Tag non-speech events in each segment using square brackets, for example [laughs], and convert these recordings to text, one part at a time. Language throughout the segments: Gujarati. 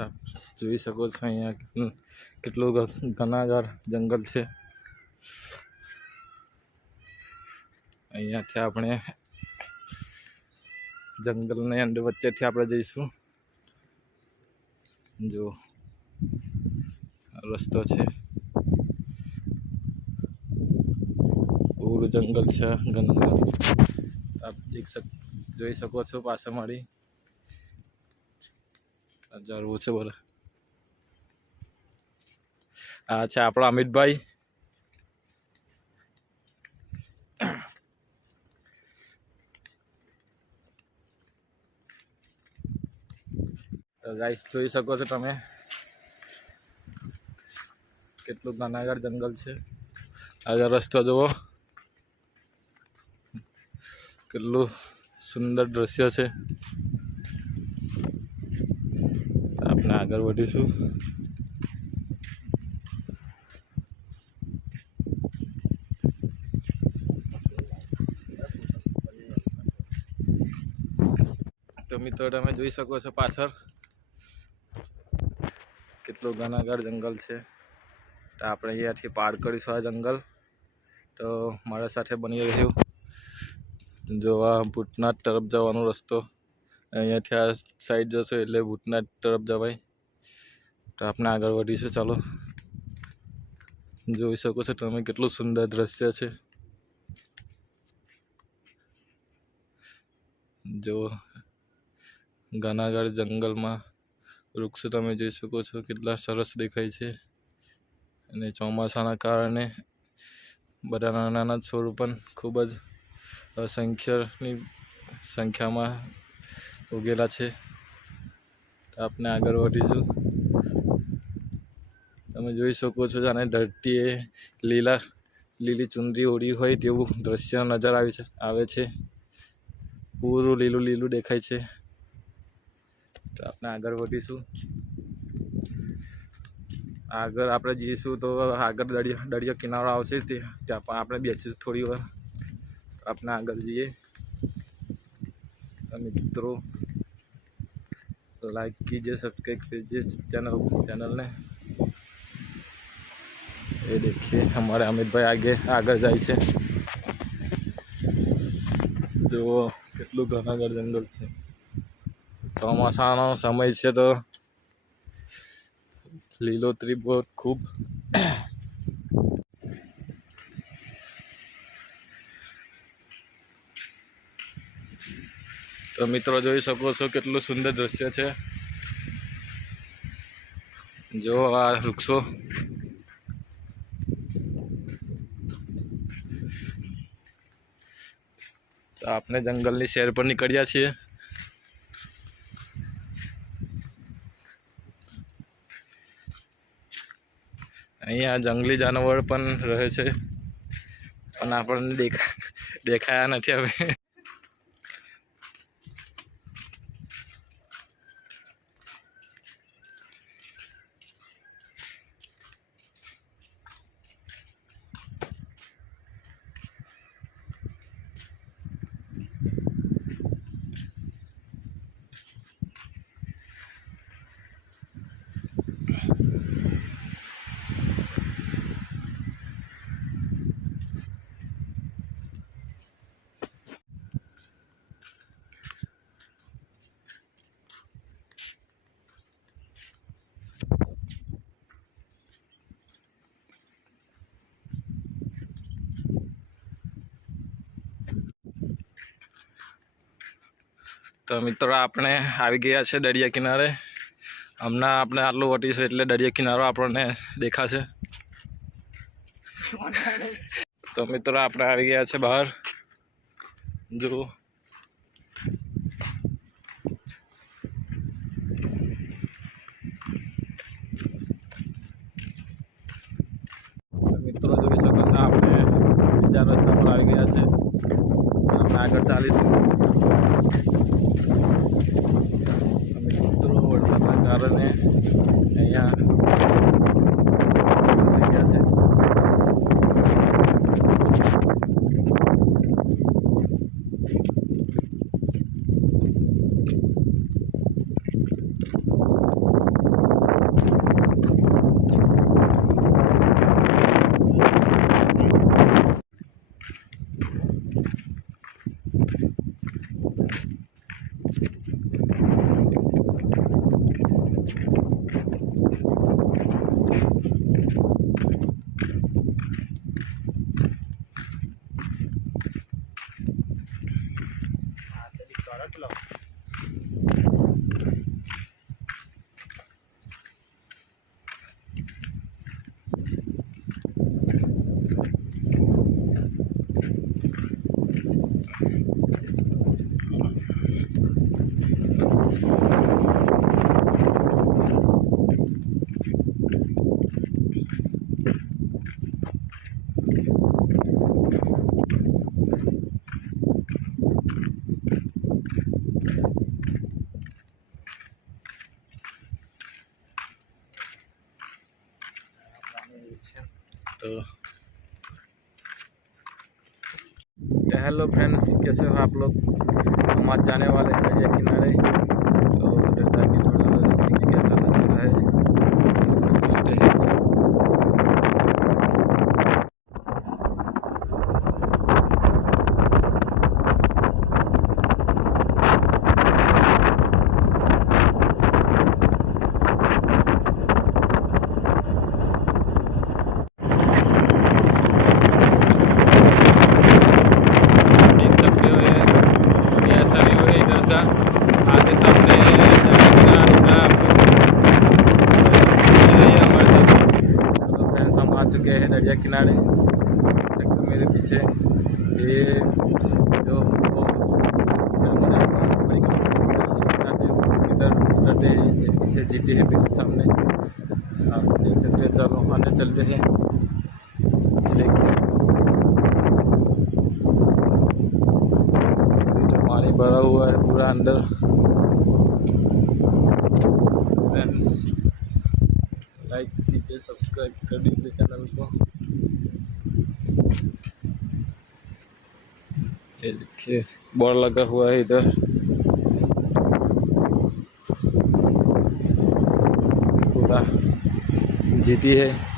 આપ જોઈ શકો છો અહીંયા કેટલું ઘનાગાર જંગલ છે. અહીંયાથી આપણે જંગલની અંદર વચ્ચેથી આપણે જઈશું. જો રસ્તો છે. પૂરું જંગલ છે, ઘનઘોર. આપ દેખ જોઈ શકો છો પાછળ મારી. નજારો છે બોલે. આ છે આપણા અમિતભાઈ. ગાઈસ જોઈ શકો છો તમે કેટલું ઘનાગર જંગલ છે. આજે રસ્તો જુઓ. કેટલું સુંદર દ્રશ્ય છે. આપણે આગળ વધીશું. તો મિત્રો, તમે જોઈ શકો છો પાછળ કેટલું ઘનાગર જંગલ છે. તો આપણે અહીંયાથી પાર કરીશું આ જંગલ. તો મારા સાથે બની રહ્યું. જોવા ભૂતનાથ તરફ જવાનો રસ્તો. અહીંયાથી આ સાઈડ જશો એટલે ભૂતનાથ તરફ જવાય. તો આપણે આગળ વધીશું, ચાલો. જોઈ શકો છો તમે કેટલું સુંદર દ્રશ્ય છે. જો ઘનાગર જંગલમાં વૃક્ષો તમે જોઈ શકો છો, કેટલા સરસ દેખાય છે. અને ચોમાસાના કારણે બધા નાના નાના છોડ પણ ખૂબ જ અસંખ્યની સંખ્યામાં ઉગેલા છે. આપણે આગળ વધીશું. તમે જોઈ શકો છો જાણે ધરતીએ લીલા, લીલી ચુંદરી ઓળી હોય તેવું દ્રશ્ય નજર આવી છે, આવે છે. પૂરું લીલું લીલું દેખાય છે. તો આપણે આગળ વધીશું. આગળ આપણે જઈશું તો આગળ દરિયા, દરિયો કિનારો આવશે ત્યાં પણ આપણે બેસીશું થોડી વાર. આપણે આગળ જઈએ. મિત્રો लाइक कीजिए सब्सक्राइब कीजिए चैनल चैनल ने ये देखिए हमारे अमित भाई आगे આગળ જાય છે જો કેટલું ઘનાગર જંગલ છે ચોમાસાનો સમય છે તો લીલોતરી બહુ ખૂબ તો મિત્રો જોઈ શકો છો કેટલું સુંદર દ્રશ્ય છે. જો આ વૃક્ષો. તો આપણે જંગલની શેર પર નીકળ્યા છીએ. અહીંયા જંગલી જાનવર પણ રહે છે. પણ આપણને દેખાયા નથી હવે. તો મિત્રો આપણે આવી ગયા છે દરિયા કિનારે. હમણાં આપણે આટલું વટીશું એટલે દરિયા કિનારો આપણને દેખાશે. [laughs] તો મિત્રો આપણે આવી ગયા છે બહાર. જો कैसे हो आप लोग हम आज जाने वाले हैं दरिया किनारे हुआ है पूरा अंदर। फ्रेंड्स लाइक कीजिए सब्सक्राइब कर दीजिए चैनल को। ये देखिए बॉल लगा हुआ है इधर। पूरा जीती है।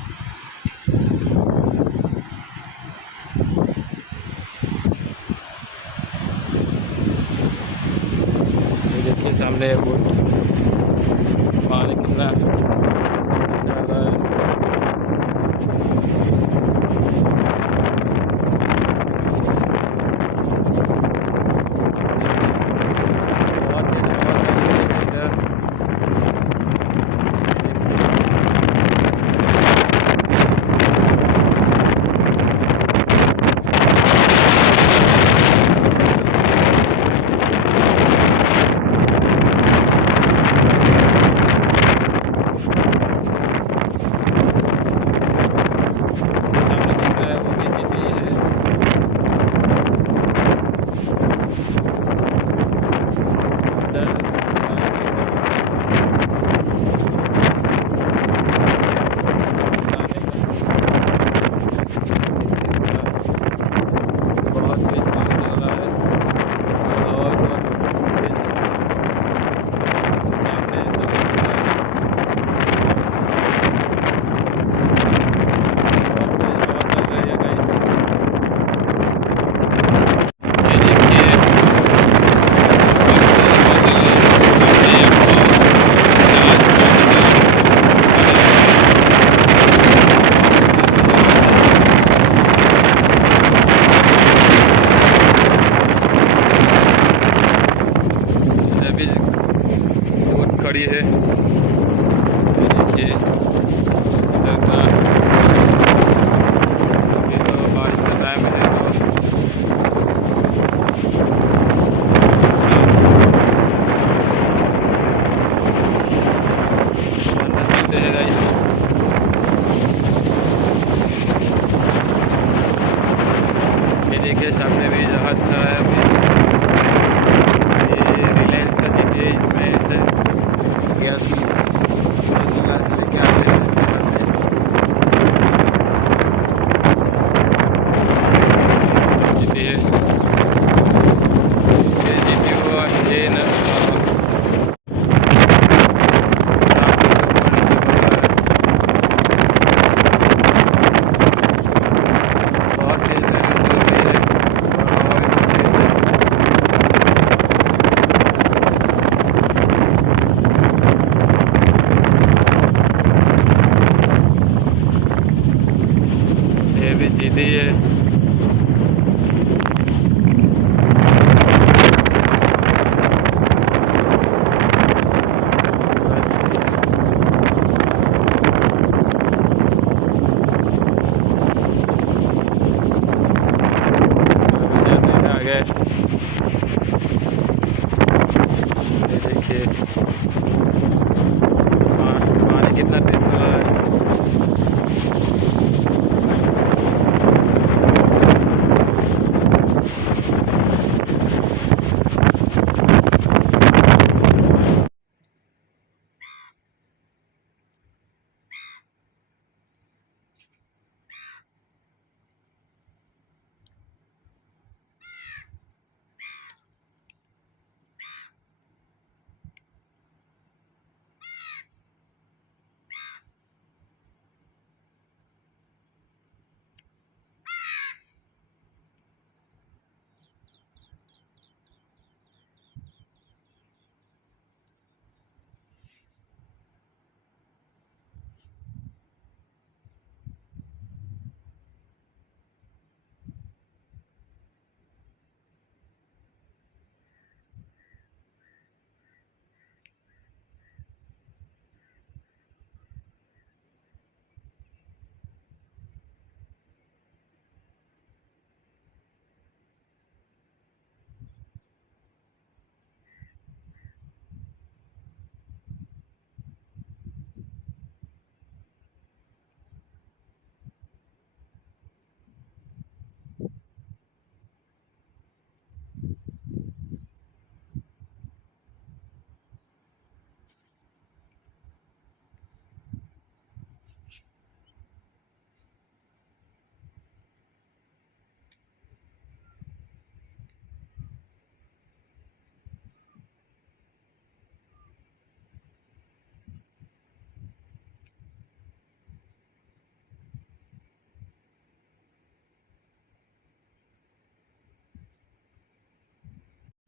के सामने भी जहाज खड़ा है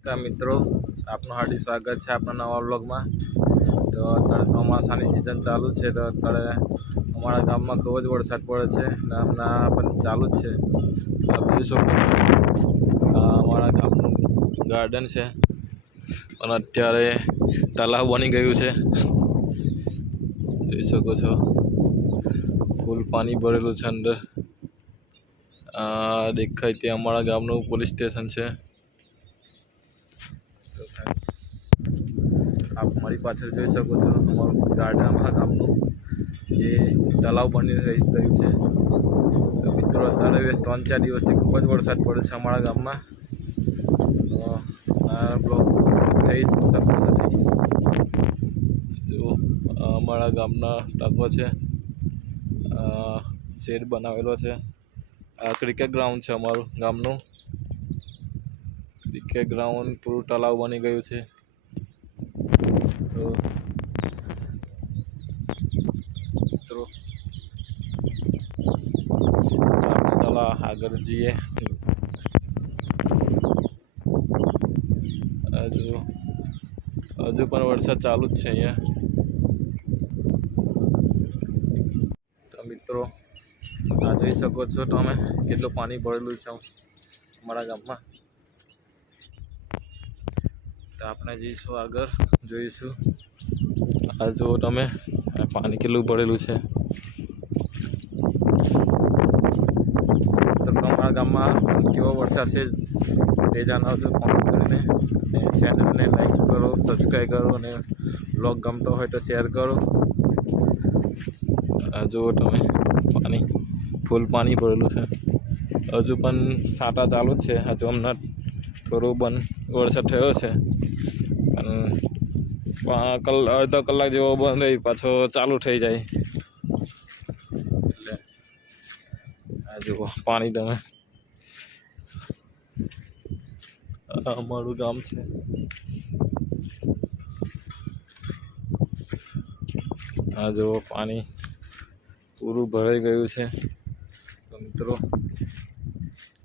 નમસ્કાર મિત્રો. આપનું હાર્દિક સ્વાગત છે આપણા નવા બ્લોગમાં તો અત્યારે ચોમાસાની સિઝન ચાલુ છે, તો અત્યારે અમારા ગામમાં ખૂબ જ વરસાદ પડે છે. અને પણ ચાલુ જ છે. જોઈ શકો અમારા ગામનું ગાર્ડન છે. પણ અત્યારે તલાવ બની ગયું છે. જોઈ શકો છો. ફૂલ પાણી ભરેલું છે અંદર. દેખાય તે અમારા ગામનું પોલીસ સ્ટેશન છે તો ફ્રેન્ડ્સ આપ મારી પાછળ જોઈ શકો છો ગાર્ડન અમારા ગામનું જે તલાવ બની રહી રહ્યું છે. તો મિત્રો અત્યારે ત્રણ ચાર દિવસથી ખૂબ જ વરસાદ પડે છે અમારા ગામમાં. તો આ બ્લોગ થઈ શકતો નથી. જો અમારા ગામના ટાંકો છે. શેડ બનાવેલો છે. આ ક્રિકેટ ગ્રાઉન્ડ છે અમારું ગામનું. ક્રિકેટ ગ્રાઉન્ડ પૂરું તલાવ બની ગયું છે તો મિત્રો આપણે ચાલો આગળ જઈએ. હજુ હજુ પણ વરસાદ ચાલુ જ છે અહીંયા. તો મિત્રો, આ જોઈ શકો છો તમે કેટલું પાણી ભરેલું છે અમારા ગામમાં. તો આપણે જઈશું આગળ, જોઈશું. આ જુઓ તમે પાણી કેટલું ભરેલું છે તો તમારા ગામમાં કેવો વરસાદ છે તે જણાવજો કોમેન્ટ કરીને. અને ચેનલને લાઈક કરો સબસ્ક્રાઈબ કરો અને બ્લોગ ગમતો હોય તો શેર કરો. જુઓ તમે, પાણી ફૂલ પાણી ભરેલું છે. હજુ પણ સાટા ચાલુ જ છે, હજુ હમણાં થોડું બંધ વરસાદ થયો છે. પણ કલ, અડધો કલાક જેવો બંધ રહી, પાછો ચાલુ થઈ જાય. એટલે આ જુઓ, પાણી તમે. અમારું ગામ છે. આ જુઓ પાણી પૂરું ભરાઈ ગયું છે. તો મિત્રો,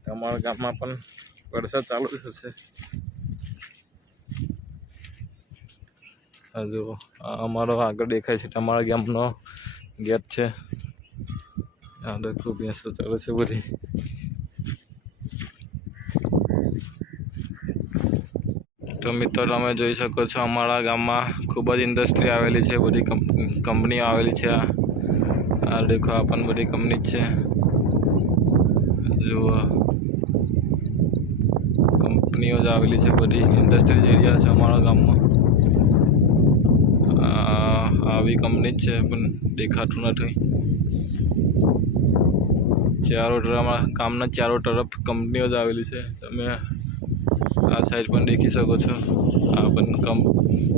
તમારા ગામમાં પણ વરસાદ ચાલુ હશે. આ જુઓ અમારો આગળ દેખાય છે. તમારા ગામનો ગેટ છે. આ દેખો, ભેંસો ચાલે છે બધી. તો મિત્રો, તમે જોઈ શકો છો અમારા ગામમાં ખૂબ જ ઇન્ડસ્ટ્રી આવેલી છે, બધી કંપનીઓ આવેલી છે આ. દેખો, આ પણ બધી કંપની જ છે. જુઓ. કંપનીઓ જ આવેલી છે, બધી ઇન્ડસ્ટ્રીઝ એરિયા છે અમારા ગામમાં. આવી કંપની જ છે, પણ દેખાતું નથી. ચારો તરફ ગામના ચારો તરફ કંપનીઓ જ આવેલી છે. તમે આ સાઈડ પણ દેખી શકો છો. આ પણ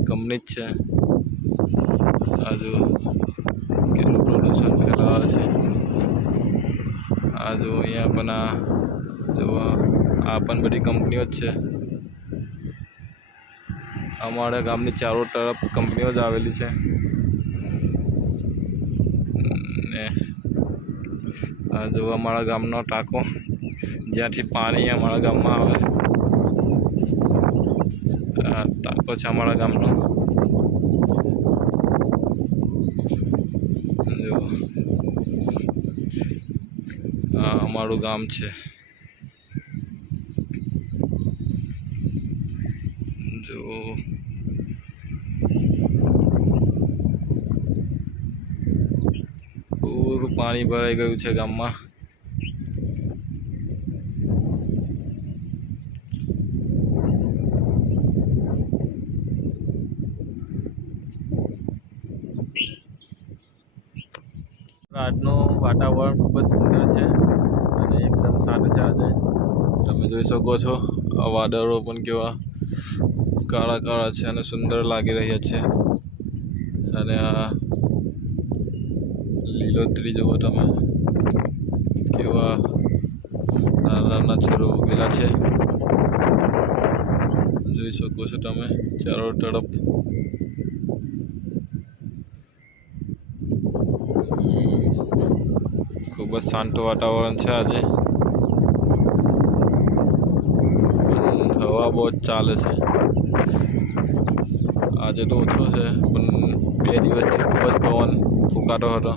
કંપની જ છે. આ જો કેટલું પ્રદૂષણ ફેલાવે છે. આ જો અહીંયા પણ આ, જો આ પણ બધી કંપનીઓ જ છે. અમારા ગામની ચારો તરફ કંપનીઓ જ આવેલી છે. ને આ જો અમારા ગામનો ટાંકો જ્યાંથી પાણી અમારા ગામમાં આવે. આ ટાંકો છે અમારા ગામનો. જો. આ અમારું ગામ છે. જો. પૂરું પાણી ભરાઈ ગયું છે ગામમાં. વાતાવરણ ખૂબ જ સુંદર છે અને એકદમ શાંત છે આજે. તમે જોઈ શકો છો, આ વાદળો પણ કેવા કાળા કાળા છે અને સુંદર લાગી રહ્યા છે. અને આ લીલોતરી જુઓ તમે, કેવા નાના નાના છોડો ઉગેલા છે. જોઈ શકો છો તમે, ચારો તરફ ખૂબ જ શાંત વાતાવરણ છે આજે. હવા બહુ જ ચાલે છે. આજે તો ઓછો છે, પણ બે દિવસથી ખૂબ જ પવન ફૂંકાતો હતો.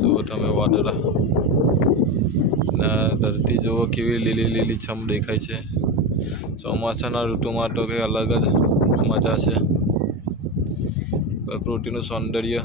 જુઓ તમે વાદળા. ધરતી જુઓ કેવી લીલી લીલી છમ દેખાય છે. ચોમાસાના ઋતુમાં તો કંઈ અલગ જ મજા છે. પ્રકૃતિનું સૌંદર્ય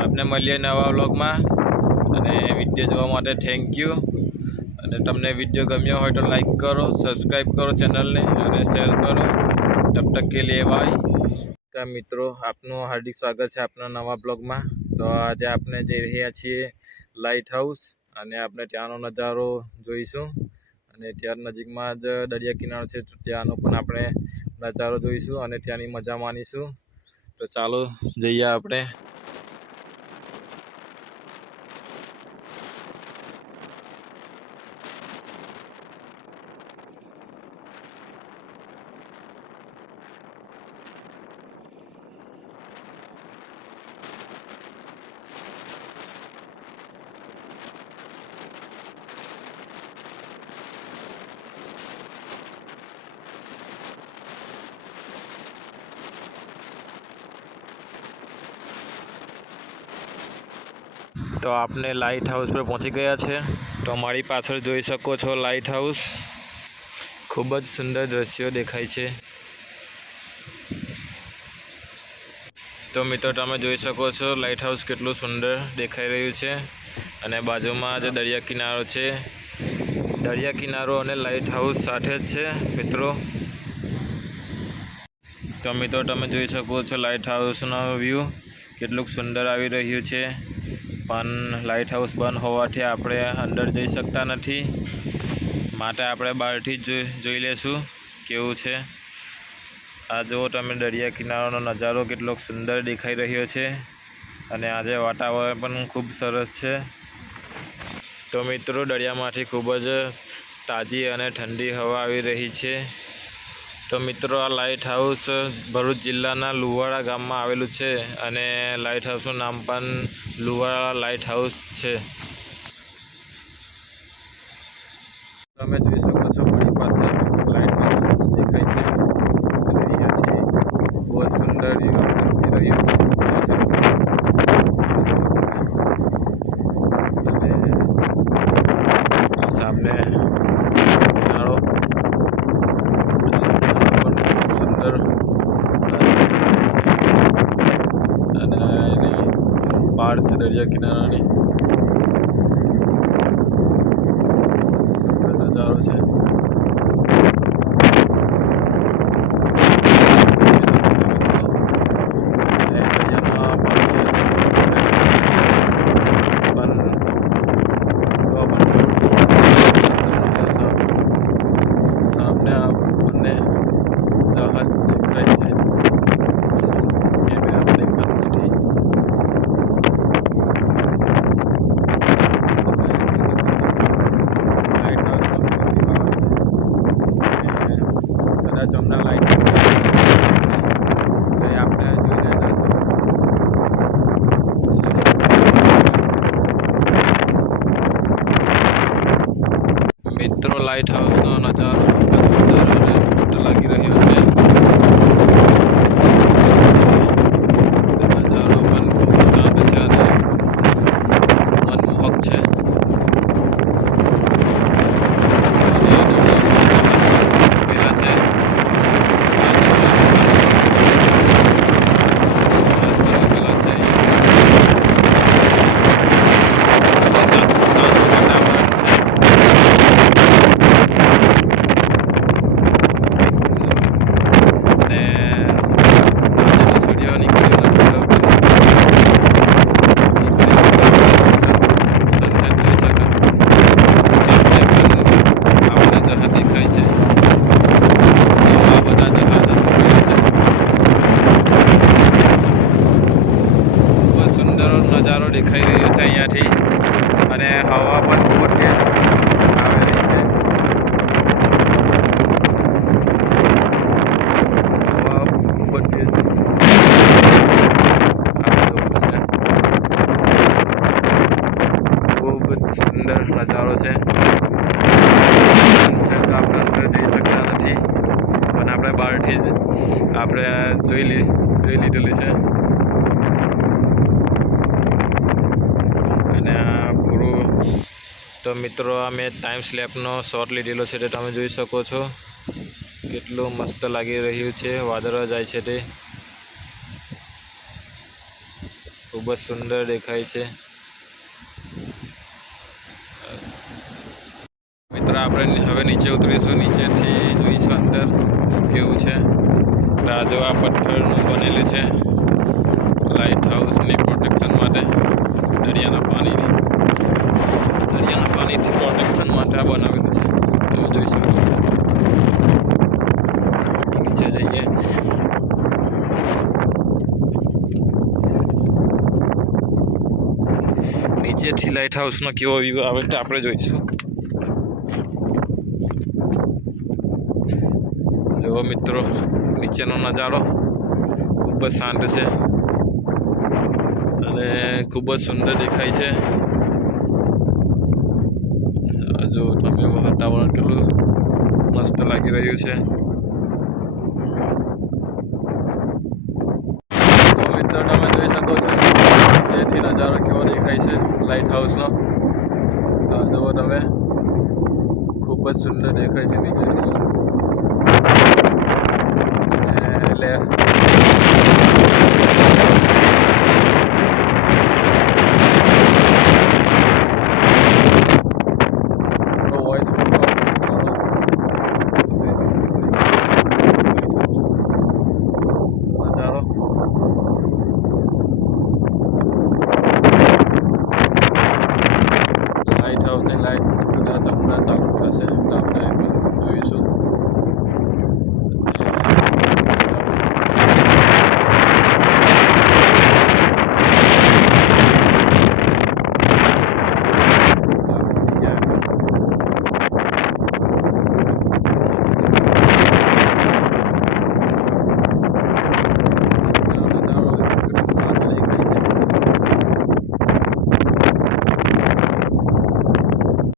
આપને મળીએ નવા વ્લોગમાં. અને વીડિયો જોવા માટે થેન્ક યુ અને તમને વીડિયો ગમ્યો હોય તો લાઈક કરો સબસ્ક્રાઈબ કરો ચેનલને અને શેર કરો. તબ તક કે લીએ મિત્રો, આપનું હાર્દિક સ્વાગત છે આપના નવા બ્લોગમાં તો આજે આપણે જઈ રહ્યા છીએ લાઇટ હાઉસ અને આપણે ત્યાંનો નજારો જોઈશું. અને ત્યાં નજીકમાં જ દરિયા કિનારો છે ત્યાંનો પણ આપણે નજારો જોઈશું અને ત્યાંની મજા માણીશું તો ચાલો જઈએ આપણે. તો આપણે લાઇટ હાઉસ પર પહોંચી ગયા છે. તો અમારી પાછળ જોઈ શકો છો લાઇટ હાઉસ ખૂબ જ સુંદર દ્રશ્યો દેખાય છે. તો મિત્રો, તમે જોઈ શકો છો લાઇટ હાઉસ કેટલું સુંદર દેખાઈ રહ્યું છે. અને બાજુમાં જે દરિયા કિનારો છે, દરિયા કિનારો અને લાઇટ હાઉસ સાથે જ છે, મિત્રો. તો મિત્રો, તમે જોઈ શકો છો લાઇટ હાઉસનો વ્યૂ કેટલુંક સુંદર આવી રહ્યું છે. પણ લાઇટ હાઉસ બંધ હોવાથી આપણે અંદર જઈ શકતા નથી. માટે આપણે બહારથી જ જોઈ લેશું કેવું છે. આ જુઓ તમે દરિયા કિનારાનો નજારો કેટલો સુંદર દેખાઈ રહ્યો છે. અને આજે વાતાવરણ પણ ખૂબ સરસ છે. તો મિત્રો, દરિયામાંથી ખૂબ જ તાજી અને ઠંડી હવા આવી રહી છે. તો મિત્રો આ લાઇટ હાઉસ ભરૂચ જિલ્લાના લુવાડા ગામમાં આવેલું છે અને લાઇટ હાઉસનું નામ પણ લુવાડા લાઇટ હાઉસ છે. તમે જોઈ શકો છો મારી પાસે લાઇટ હાઉસ દેખાય છે અને અહીંયાથી બહુ જ સુંદર view દેખાઈ રહ્યું છે અને આ સામે કિનારો સુંદર અને એની પહાડ છે દરિયા કિનારાની આપણે જોઈ લી, જોઈ લીધેલી છે. અને આ પૂરું, તો મિત્રો આ મેં ટાઈમ સ્લેપનો શોટ લીધેલો છે તે તમે જોઈ શકો છો. કેટલું મસ્ત લાગી રહ્યું છે, વાદળો જાય છે તે. ખૂબ જ સુંદર દેખાય છે. મિત્ર આપણે હવે નીચે ઉતરીશું, નીચેથી જોઈશું અંદર કેવું છે. રાજો આ પથ્થરનું બનેલું છે. લાઇટ હાઉસની પ્રોટેક્શન માટે, દરિયાના પાણીની, દરિયાના પાણીથી પ્રોટેક્શન માટે આ બનાવેલું છે. તમે જોઈ શકો નીચે જઈએ. નીચેથી લાઇટ હાઉસનો કેવો વ્યૂ આવે તો આપણે જોઈશું. જુઓ મિત્રો નીચેનો નજારો ખૂબ જ શાંત છે અને ખૂબ જ સુંદર દેખાય છે. જો તમે વાતાવરણ કેટલું મસ્ત લાગી રહ્યું છે. મિત્ર, તમે જોઈ શકો છો જેથી નજારો કેવો દેખાય છે લાઇટ હાઉસનો જુઓ તમે, ખૂબ જ સુંદર દેખાય છે નીચેથી. એટલે